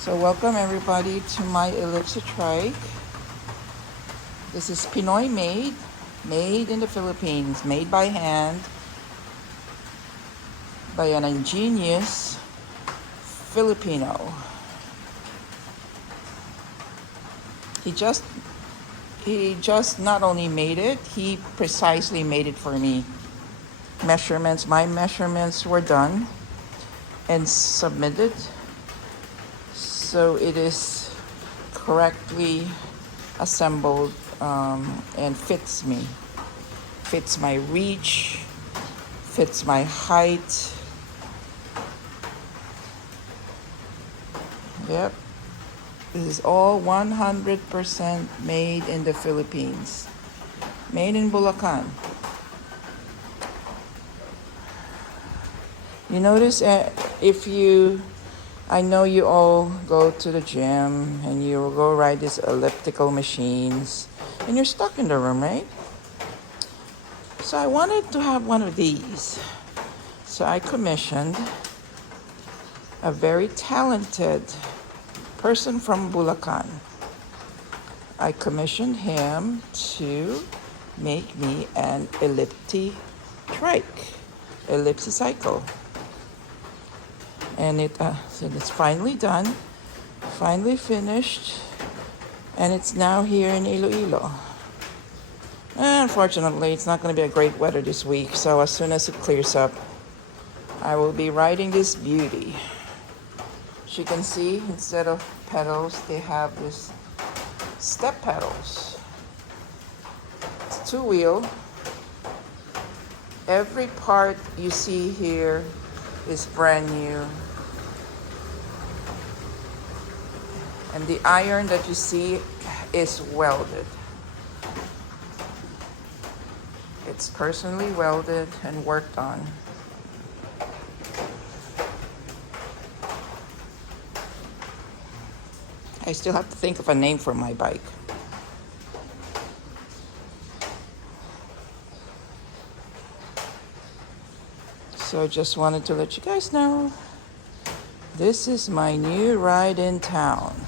So welcome everybody to my Ellipse Trike. This is Pinoy made in the Philippines, made by hand by an ingenious Filipino. He just not only made it, he precisely made it for me. My measurements were done and submitted, so it is correctly assembled and fits me. Fits my reach, fits my height. Yep. This is all 100% made in the Philippines. Made in Bulacan. You notice I know you all go to the gym and you go ride these elliptical machines and you're stuck in the room, right? So I wanted to have one of these. So I commissioned a very talented person from Bulacan. I commissioned him to make me an ellipse trike, Ellipse Cycle. And so it's finally done, finally finished, and it's now here in Iloilo. Unfortunately, it's not going to be a great weather this week, so as soon as it clears up, I will be riding this beauty. As you can see, instead of pedals, they have this step pedals. It's two-wheel. Every part you see here is brand new. And the iron that you see is welded. It's personally welded and worked on. I still have to think of a name for my bike. So just wanted to let you guys know, this is my new ride in town.